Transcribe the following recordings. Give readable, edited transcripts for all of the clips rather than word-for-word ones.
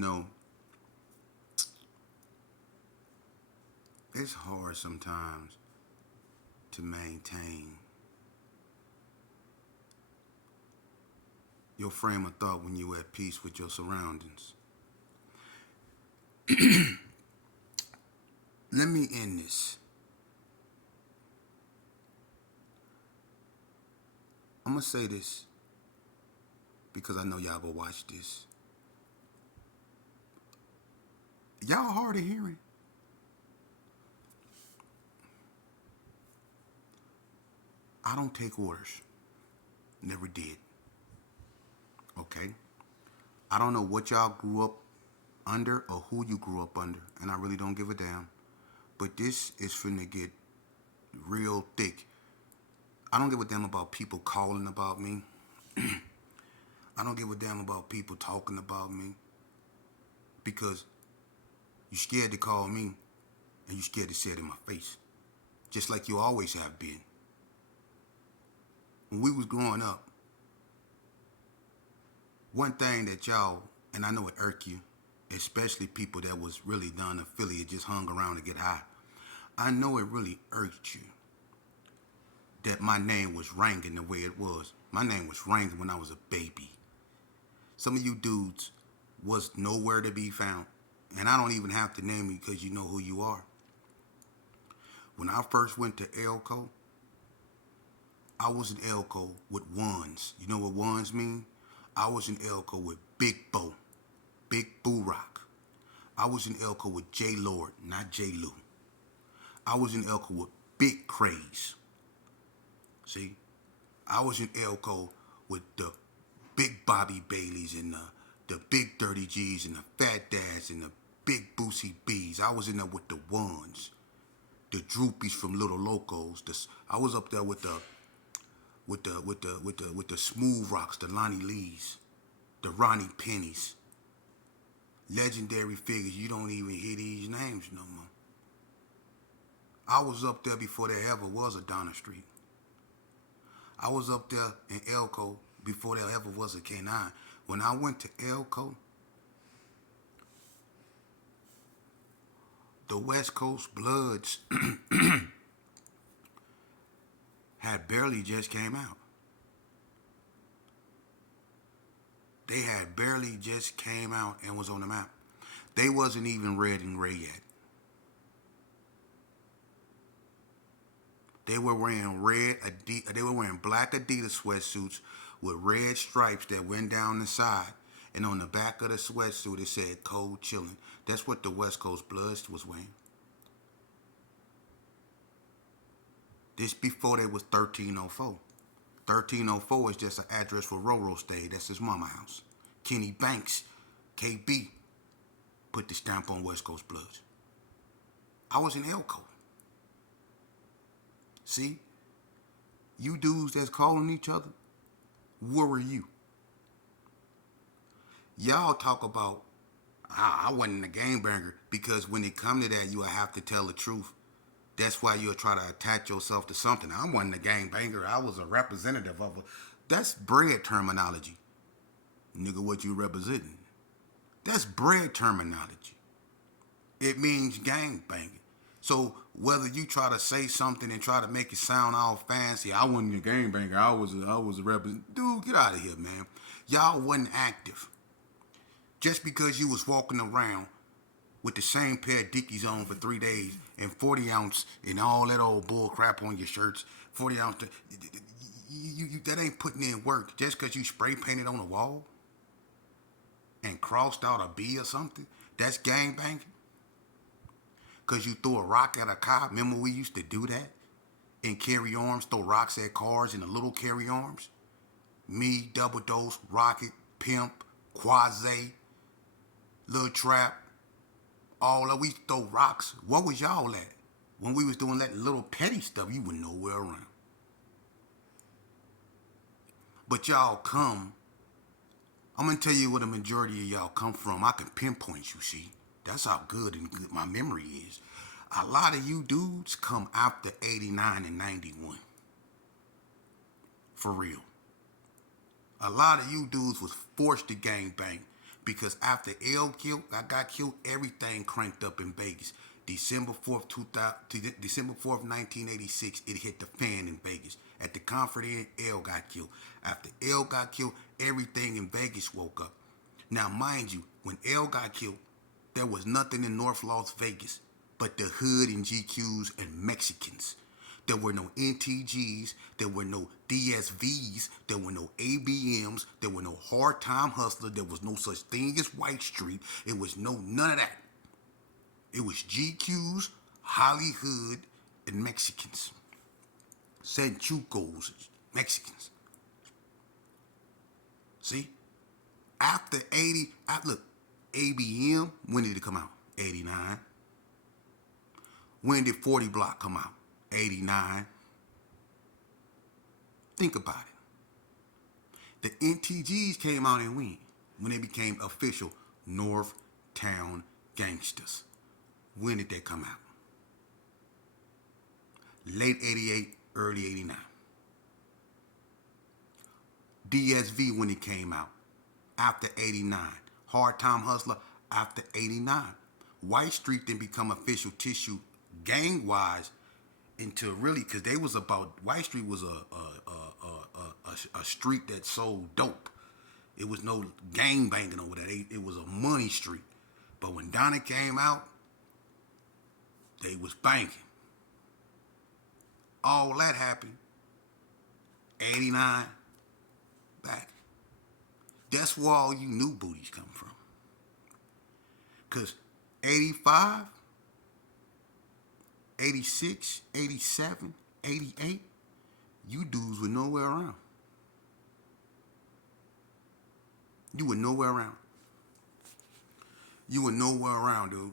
know, it's hard sometimes to maintain your frame of thought when you're at peace with your surroundings. Let me end this. I'm gonna say this because I know y'all will watch this. Y'all hard of hearing. I don't take orders. Never did. Okay? I don't know what y'all grew up under or who you grew up under, and I really don't give a damn. But this is finna get real thick. I don't give a damn about people calling about me. I don't give a damn about people talking about me because you scared to call me and you scared to say it in my face. Just like you always have been. When we was growing up, one thing that y'all, and I know it irked you, especially people that was really non-affiliate, just hung around to get high. I know it really irked you that my name was ringing the way it was. My name was ringing when I was a baby. Some of you dudes was nowhere to be found. And I don't even have to name you because you know who you are. When I first went to Elko, I was in Elko with ones. You know what ones mean? I was in Elko with Big Bo, Big Boo Rock. I was in Elko with J Lord, not J Lou. I was in Elko with Big Craze. See? I was in Elko with the Big Bobby Baileys and the Big Dirty G's and the Fat Dads and the Big Boosie B's. I was in there with the ones, the Droopies from Little Locos. I was up there with the Smooth Rocks, the Lonnie Lees, the Ronnie Pennies, legendary figures. You don't even hear these names no more. I was up there before there ever was a Donna Street. I was up there in Elko before there ever was a K9. When I went to Elko, the West Coast Bloods had barely just came out. They had barely just came out and was on the map. They wasn't even red and gray yet. They were wearing they were wearing black Adidas sweatsuits with red stripes that went down the side. And on the back of the sweatsuit it said Cold Chillin'. That's what the West Coast Bloods was wearing. This before they was 1304. 1304 is just an address where Roro stayed. That's his mama house. Kenny Banks, KB, put the stamp on West Coast Bloods. I was in Elko. See? You dudes that's calling each other, where were you? Y'all talk about, I wasn't a gangbanger, because when it come to that, you'll have to tell the truth. That's why you'll try to attach yourself to something. I wasn't a gangbanger. I was a representative of a... That's bread terminology. Nigga, what you representing? That's bread terminology. It means gangbanging. So whether you try to say something and try to make it sound all fancy, I wasn't a gangbanger. I was a representative. Dude, get out of here, man. Y'all wasn't active. Just because you was walking around with the same pair of Dickies on for 3 days and 40 ounce and all that old bull crap on your shirts, 40 ounce, that ain't putting in work. Just because you spray painted on the wall and crossed out a B or something, that's gangbanging. Because you threw a rock at a cop. Remember we used to do that? And carry arms, throw rocks at cars in the little carry arms. Me, Double Dose, Rocket, Pimp, Quasi, Lil Trap. All of we throw rocks. What was y'all at? When we was doing that little petty stuff, you were nowhere around. But y'all come. I'm going to tell you where the majority of y'all come from. I can pinpoint you, see. That's how good my memory is. A lot of you dudes come after 89 and 91. For real. A lot of you dudes was forced to gangbang Because after I got killed, everything cranked up in Vegas. December 4th, December 4th, 1986, it hit the fan in Vegas. At the Comfort Inn, L got killed. After L got killed, everything in Vegas woke up. Now, mind you, when L got killed, there was nothing in North Las Vegas but the hood and GQs and Mexicans. There were no NTGs, there were no DSVs, there were no ABMs, there were no hard time hustler, there was no such thing as White Street. It was none of that. It was GQs, Hollywood, and Mexicans. Sanchucos, Mexicans. See? After 80, look, ABM, when did it come out? 89. When did 40 Block come out? 89. Think about it. The NTGs came out in when they became official Northtown Gangsters. When did they come out? Late 88, early 89. DSV when it came out, after 89. Hard Time Hustler, after 89. White Street then become official tissue gang-wise into really, because they was about, White Street was a street that sold dope. It was no gang banging over that. It was a money street. But when Donnie came out, they was banking. All that happened. 89 back. That's where all you new booties come from. Because 85, 86, 87, 88, you dudes were nowhere around. You were nowhere around. You were nowhere around, dude.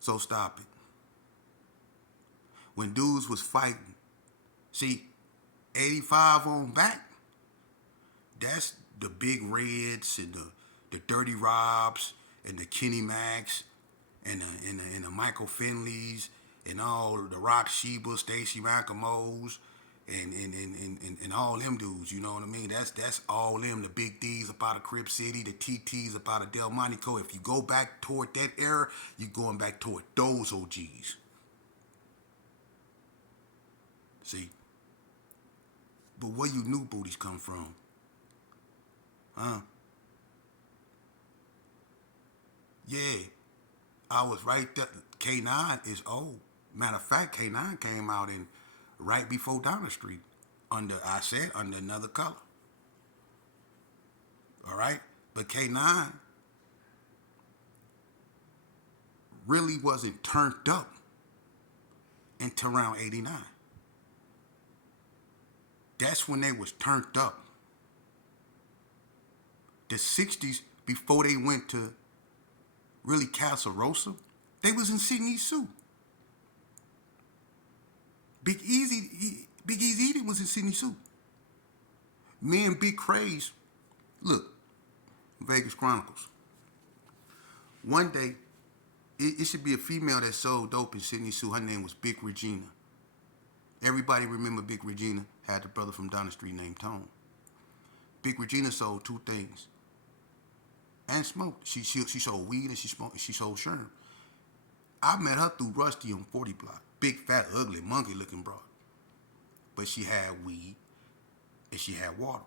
So stop it. When dudes was fighting, see, 85 on back, that's the Big Reds and the Dirty Robs and the Kenny Max and the Michael Finleys and all the Rock Sheba, Stacey Mackamos and all them dudes, you know what I mean? That's all them, the Big D's up out of Crib City, the TT's up out of Delmonico. If you go back toward that era, you're going back toward those OGs. See? But where you new booties come from? Huh? Yeah. I was right there. K9 is old. Matter of fact, K9 came out in right before Donna Street. Under another color. All right? But K9 really wasn't turned up until around 89. That's when they was turned up. The 60s, before they went to really Casa Rosa, they was in Sydney Sue. Big Easy was in Sydney Sue. Me and Big Craze, look, Vegas Chronicles. One day, it should be a female that sold dope in Sydney Sue. Her name was Big Regina. Everybody remember Big Regina had a brother from Donna Street named Tone. Big Regina sold two things. And smoked. She sold weed and she sold sherm. I met her through Rusty on 40 Block. Big, fat, ugly, monkey-looking broad. But she had weed and she had water.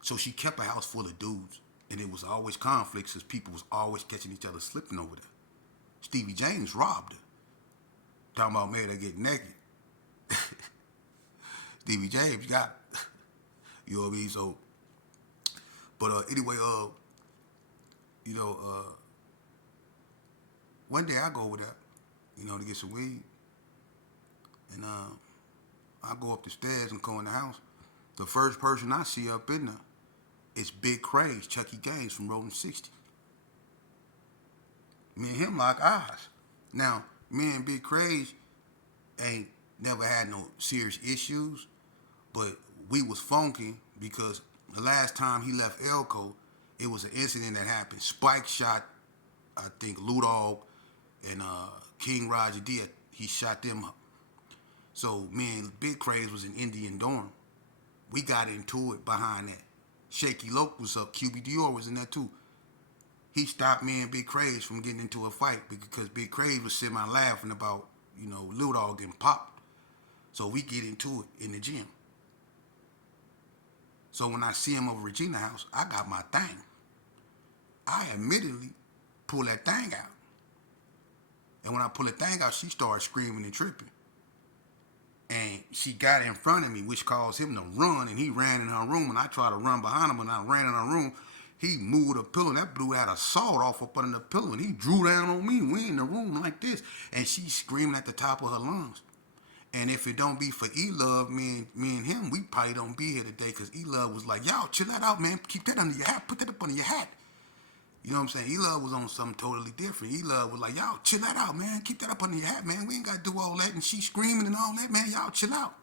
So she kept a house full of dudes. And it was always conflicts because people was always catching each other slipping over there. Stevie James robbed her. Talking about made her get naked. Stevie James got it. You know what I mean? So, but anyway, one day I go over there, to get some weed. And I go up the stairs and go in the house. The first person I see up in there is Big Craze, Chucky Gaines from Rolling 60. Me and him lock eyes. Now, me and Big Craze ain't never had no serious issues, but we was funky because the last time he left Elko, it was an incident that happened. Spike shot, I think, Ludog and King Roger D. He shot them up. So me and Big Craze was in Indian Dorm. We got into it behind that. Shaky Loke was up. QB Dior was in there too. He stopped me and Big Craze from getting into a fight because Big Craze was sitting around laughing about, Lil Dog getting popped. So we get into it in the gym. So when I see him over Regina House, I got my thing. I immediately pull that thing out. And when I pull the thing out, she started screaming and tripping. And she got in front of me, which caused him to run, and he ran in her room, and I tried to run behind him, and I ran in her room. He moved a pillow, and that dude had a sword off up under the pillow, and he drew down on me. We in the room like this, and she's screaming at the top of her lungs. And if it don't be for E-Love, me and him, we probably don't be here today, because E-Love was like, y'all chill that out, man. Keep that under your hat. Put that up under your hat. You know what I'm saying? E-Love was on something totally different. E-Love was like, y'all chill that out, man. Keep that up under your hat, man. We ain't got to do all that. And she screaming and all that, man. Y'all chill out.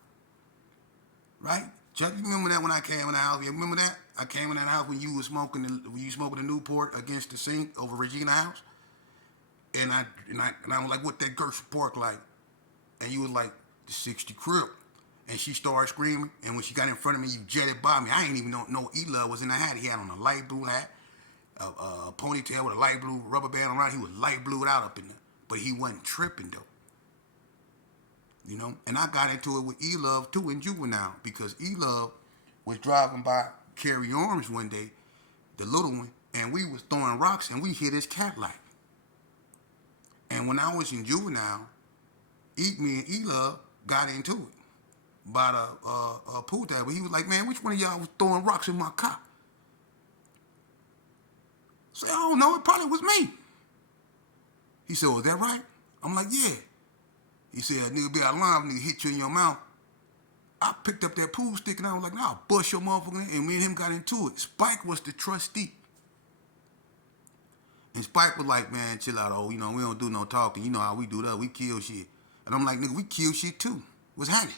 Right? Chuck, you remember that when I came in the house? You remember that? I came in that house when you smoking the Newport against the sink over Regina House? And I was like, what that Gersh pork like? And you was like, the 60 crib. And she started screaming. And when she got in front of me, you jetted by me. I ain't even know E-Love was in the hat. He had on a light blue hat. A ponytail with a light blue rubber band around. He was light blued out up in there. But he wasn't tripping, though. And I got into it with E-Love, too, in Juvenile. Because E-Love was driving by Carrie Arms one day, the little one, and we was throwing rocks, and we hit his cat light. And when I was in Juvenile, me and E-Love got into it by the pool table. He was like, man, which one of y'all was throwing rocks in my car? I said, I don't know, it probably was me. He said, oh, is that right? I'm like, yeah. He said, nigga be out of line, nigga hit you in your mouth. I picked up that pool stick and I was like, nah, I'll bust your motherfucker. And me and him got into it. Spike was the trustee. And Spike was like, man, chill out, we don't do no talking. You know how we do that. We kill shit. And I'm like, nigga, we kill shit too. What's happening?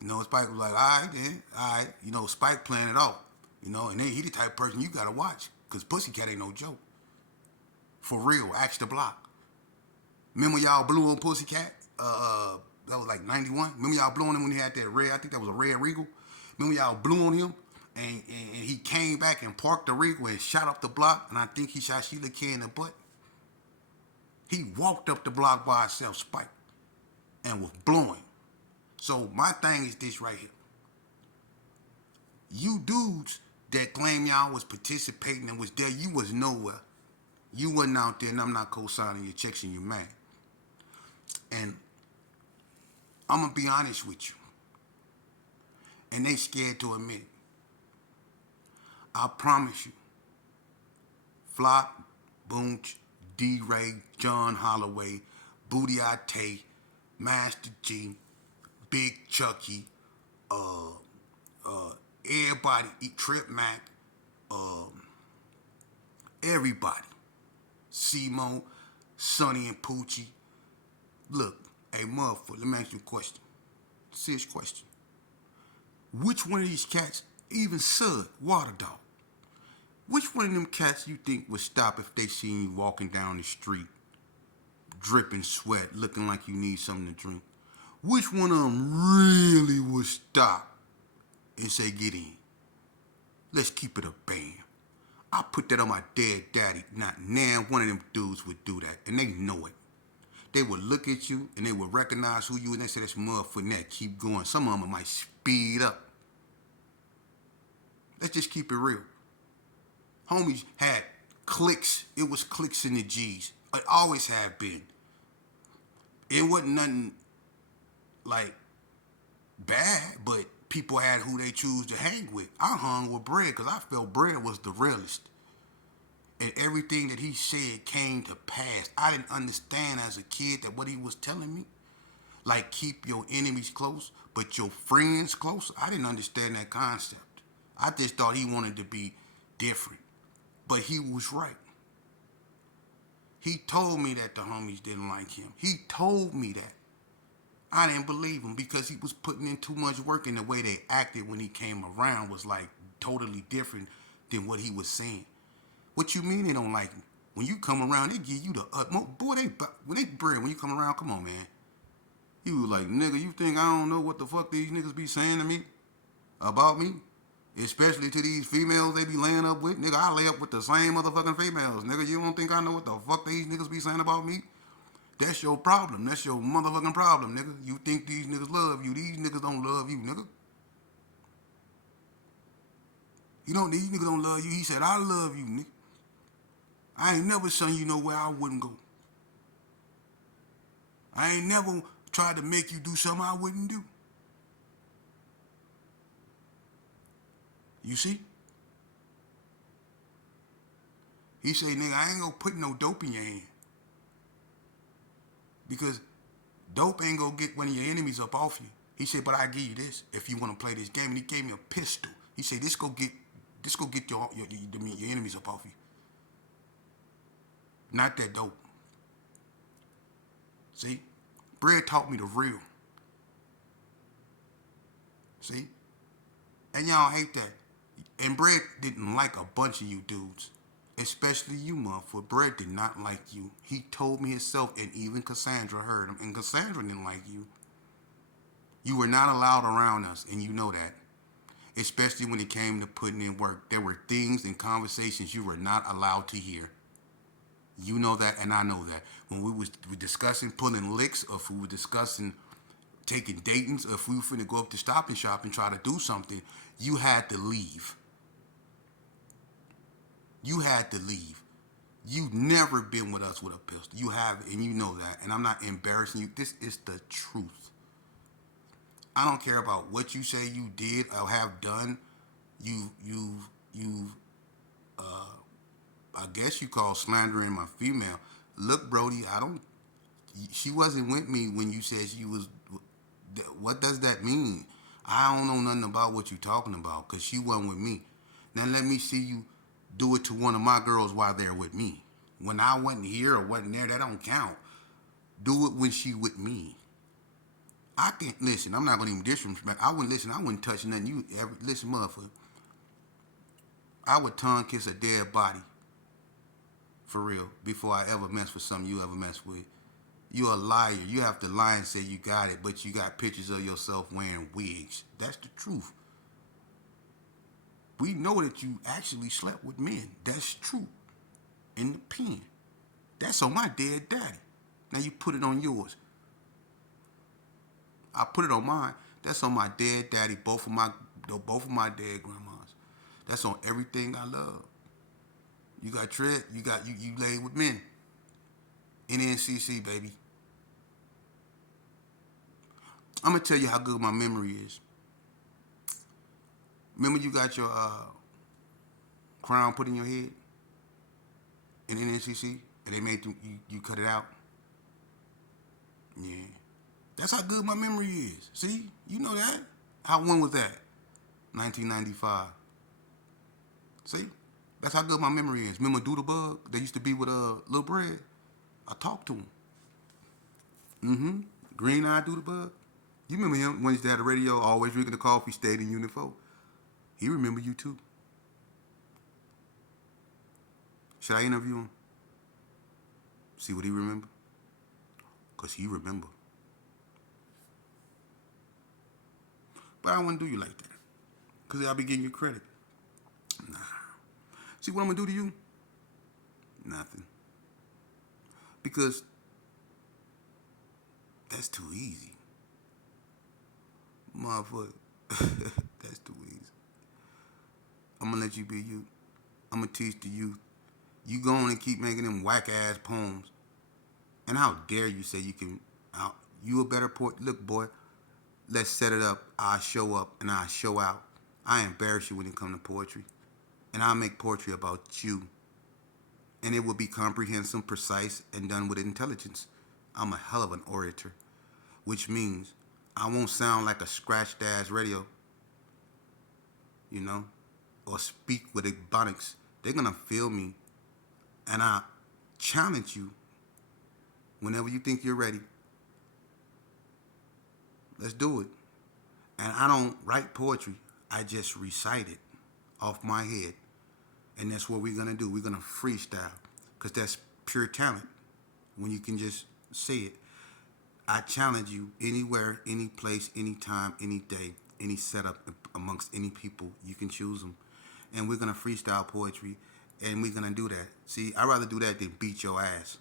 Spike was like, all right, then. All right. Spike playing it off. And then he the type of person you gotta watch. Because Pussycat ain't no joke. For real, ask the block. Remember y'all blew on Pussycat? That was like 91. Remember y'all blew on him when he had that red, I think that was a red Regal? Remember y'all blew on him? And he came back and parked the Regal and shot up the block, and I think he shot Sheila K in the butt. He walked up the block by himself, Spike, and was blowing. So my thing is this right here. You dudes that claim y'all was participating and was there, you was nowhere. You wasn't out there, and I'm not co-signing your checks and your man. And I'm going to be honest with you. And they scared to admit it. I promise you, Flock, Boonch, D-Ray, John Holloway, Booty Ate, Master G, Big Chucky, everybody, Trip Mac, everybody, Simo, Sonny and Poochie. Look, hey, motherfucker, let me ask you a question. Serious question. Which one of these cats, even Sud, Water Dog, which one of them cats you think would stop if they seen you walking down the street, dripping sweat, looking like you need something to drink? Which one of them really would stop and say, get in? Let's keep it a band. I put that on my dead daddy. Not now one of them dudes would do that, and they know it. They would look at you, and they would recognize who you, and they say, that's motherfucking that. Keep going. Some of them might speed up. Let's just keep it real. Homies had clicks. It was clicks in the G's. It always have been. It wasn't nothing like bad, but people had who they choose to hang with. I hung with Bread because I felt Bread was the realest. And everything that he said came to pass. I didn't understand as a kid that what he was telling me, like keep your enemies close, but your friends close. I didn't understand that concept. I just thought he wanted to be different. But he was right. He told me that the homies didn't like him. He told me that. I didn't believe him because he was putting in too much work, and the way they acted when he came around was like totally different than what he was saying. What you mean they don't like me? When you come around, they give you the utmost. Boy, when you come around, come on, man. You was like, nigga, you think I don't know what the fuck these niggas be saying to me? About me? Especially to these females they be laying up with. Nigga, I lay up with the same motherfucking females. Nigga, you don't think I know what the fuck these niggas be saying about me? That's your problem. That's your motherfucking problem, nigga. You think these niggas love you. These niggas don't love you, nigga. These niggas don't love you. He said, I love you, nigga. I ain't never sent you nowhere I wouldn't go. I ain't never tried to make you do something I wouldn't do. You see? He say, nigga, I ain't gonna put no dope in your hand. Because dope ain't gonna get one of your enemies up off you. He said, but I give you this if you wanna play this game. And he gave me a pistol. He said, this go get your enemies up off you. Not that dope. See? Bread taught me the real. See? And y'all hate that. And Bread didn't like a bunch of you dudes. Especially you, motherfucker. Bread did not like you. He told me himself, and even Cassandra heard him. And Cassandra didn't like you. You were not allowed around us, and you know that. Especially when it came to putting in work. There were things and conversations you were not allowed to hear. You know that, and I know that. When we were discussing pulling licks, or if we were discussing taking datings, or if we were finna go up to Stop and Shop and try to do something, you had to leave. You had to leave. You never been with us with a pistol. You have, and you know that. And I'm not embarrassing you. This is the truth. I don't care about what you say you did or have done. You've I guess you call slandering my female. Look, Brody, she wasn't with me when you said she was. What does that mean? I don't know nothing about what you're talking about because she wasn't with me. Now let me see you do it to one of my girls while they're with me. When I wasn't here or wasn't there, that don't count. Do it when she with me. I can't listen. I'm not gonna even disrespect. I wouldn't listen. I wouldn't touch nothing. You ever listen, motherfucker? I would tongue kiss a dead body, for real, before I ever mess with something you ever mess with. You're a liar. You have to lie and say you got it, but you got pictures of yourself wearing wigs. That's the truth. We know that you actually slept with men. That's true. In the pen. That's on my dead daddy. Now you put it on yours. I put it on mine. That's on my dead daddy, both of my dead grandmas. That's on everything I love. You got Tread, you laid with men. NNCC, baby. I'm gonna tell you how good my memory is. Remember you got your crown put in your head in NNCC, and they made you cut it out. Yeah, that's how good my memory is. See, you know that. When was that? 1995. See, that's how good my memory is. Remember Doodlebug? They used to be with Lil Bread. I talked to him. Mm-hmm. Green Eye Doodlebug. You remember him when he used to have the radio, always drinking the coffee, stayed in Unit 4. He remember you too. Should I interview him? See what he remember? Because he remember. But I wouldn't do you like that. Because I'll be giving you credit. Nah. See what I'm going to do to you? Nothing. Because that's too easy. Motherfucker. That's too easy. I'm going to let you be you. I'm going to teach the youth. You go on and keep making them whack-ass poems. And how dare you say you can... You a better poet. Look, boy, let's set it up. I show up and I show out. I embarrass you when it comes to poetry. And I make poetry about you. And it will be comprehensive, precise, and done with intelligence. I'm a hell of an orator. Which means I won't sound like a scratched-ass radio. You know? Or speak with ebonics. They're going to feel me. And I challenge you whenever you think you're ready. Let's do it. And I don't write poetry. I just recite it off my head. And that's what we're going to do. We're going to freestyle. Because that's pure talent. When you can just say it. I challenge you anywhere, any place, anytime, any day. any setup amongst any people. You can choose them. And we're going to freestyle poetry, and we're going to do that. See, I'd rather do that than beat your ass.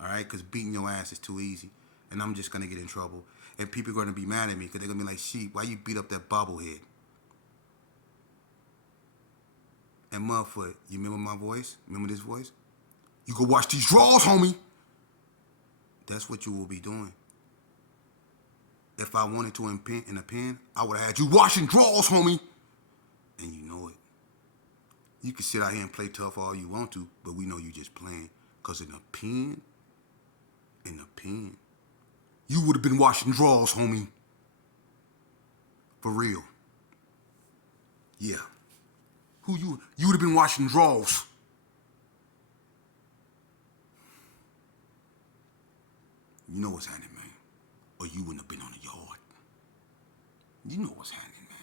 All right? Because beating your ass is too easy. And I'm just going to get in trouble. And people are going to be mad at me because they're going to be like, "Sheep, why you beat up that bobblehead?" And motherfucker, you remember my voice? Remember this voice? "You go wash these drawers, homie." That's what you will be doing. If I wanted to in a pen, I would have had you washing drawers, homie. And you know it. You can sit out here and play tough all you want to, but we know you just playing. Because in a pen, you would have been washing drawers, homie. For real. Yeah. You would have been washing drawers. You know what's happening, man. Or you wouldn't have been on the yard. You know what's happening, man.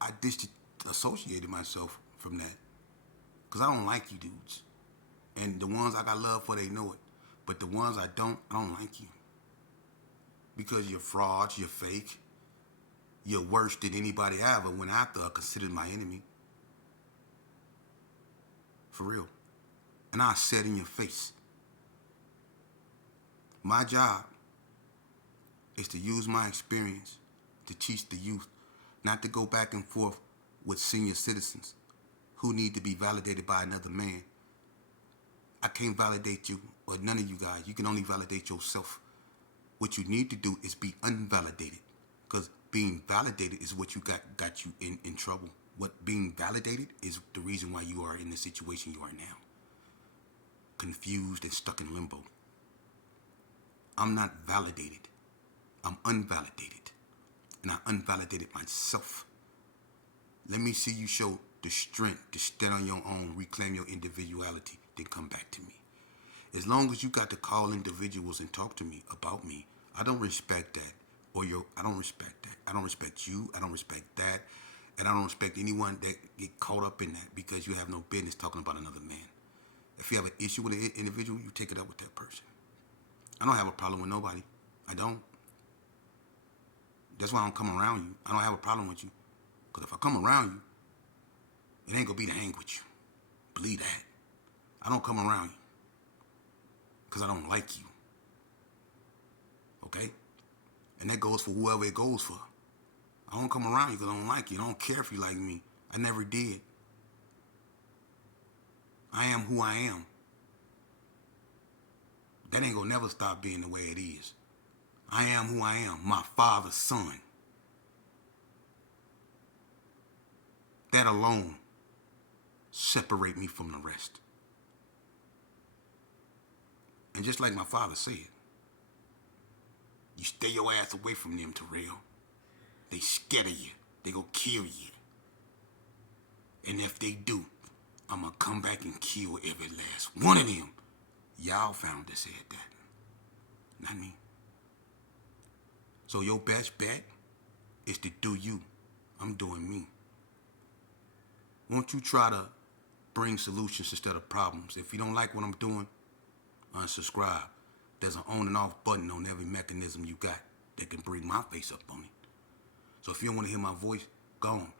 I disassociated myself from that. Because I don't like you dudes. And the ones I got love for, they know it. But the ones I don't like you. Because you're frauds, you're fake. You're worse than anybody I ever went after or considered my enemy. For real. And I said in your face. My job is to use my experience to teach the youth not to go back and forth with senior citizens who need to be validated by another man. I can't validate you or none of you guys. You can only validate yourself. What you need to do is be unvalidated, because being validated is what got you in trouble. What being validated is the reason why you are in the situation you are now. Confused and stuck in limbo. I'm not validated. I'm unvalidated. And I unvalidated myself. Let me see you show the strength to stand on your own, reclaim your individuality, then come back to me. As long as you got to call individuals and talk to me about me, I don't respect that. I don't respect that. I don't respect you. I don't respect that. And I don't respect anyone that get caught up in that, because you have no business talking about another man. If you have an issue with an individual, you take it up with that person. I don't have a problem with nobody. I don't. That's why I don't come around you. I don't have a problem with you. Because if I come around you, it ain't going to be to hang with you. Believe that. I don't come around you because I don't like you. Okay? And that goes for whoever it goes for. I don't come around you because I don't like you. I don't care if you like me. I never did. I am who I am. That ain't gonna never stop being the way it is. I am who I am, my father's son. That alone separate me from the rest. And just like my father said, you stay your ass away from them, Terrell. They scared of you. They gonna kill you. And if they do, I'm gonna come back and kill every last one of them. Y'all founders said that, not me. So your best bet is to do you. I'm doing me. Won't you try to bring solutions instead of problems? If you don't like what I'm doing, unsubscribe. There's an on and off button on every mechanism you got that can bring my face up on it. So if you don't want to hear my voice, go on.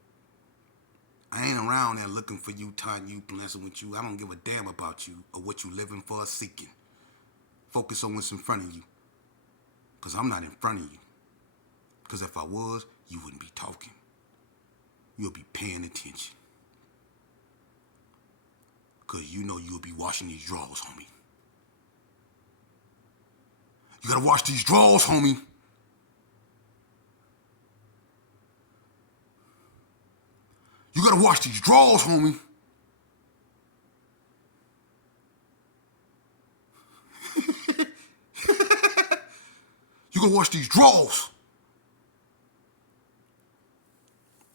I ain't around there looking for you, tying you, blessing with you. I don't give a damn about you or what you living for or seeking. Focus on what's in front of you. Because I'm not in front of you. Because if I was, you wouldn't be talking. You'll be paying attention. Because you know you'll be washing these drawers, homie. You gotta wash these drawers, homie. You gotta wash these drawers, homie. You gotta wash these drawers.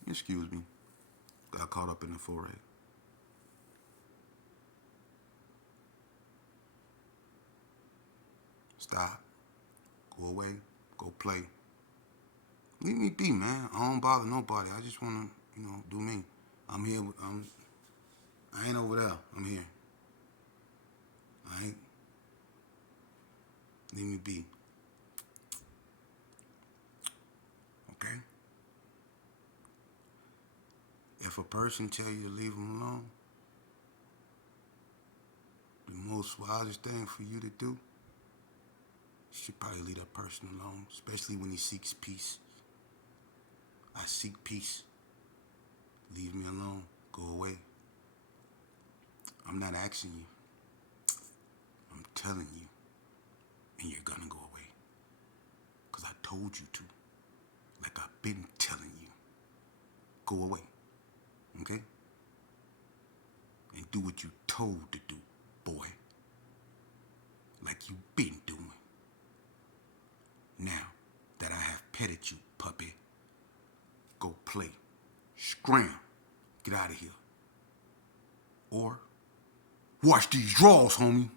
Excuse me. Got caught up in the forehead. Stop. Go away. Go play. Leave me be, man. I don't bother nobody. I just wanna, do me. I'm here. I ain't over there. I'm here. Alright? Leave me be. Okay? if a person tell you to leave them alone, the most wisest thing for you to do, you should probably leave that person alone, especially when he seeks peace. I seek peace. Leave me alone. Go away. I'm not asking you. I'm telling you. And you're gonna go away. Because I told you to. Like I've been telling you. Go away. Okay? And do what you told to do, boy. Like you've been doing. Now that I have petted you, puppy, go play. Scram. Get out of here. Or wash these drawers, homie.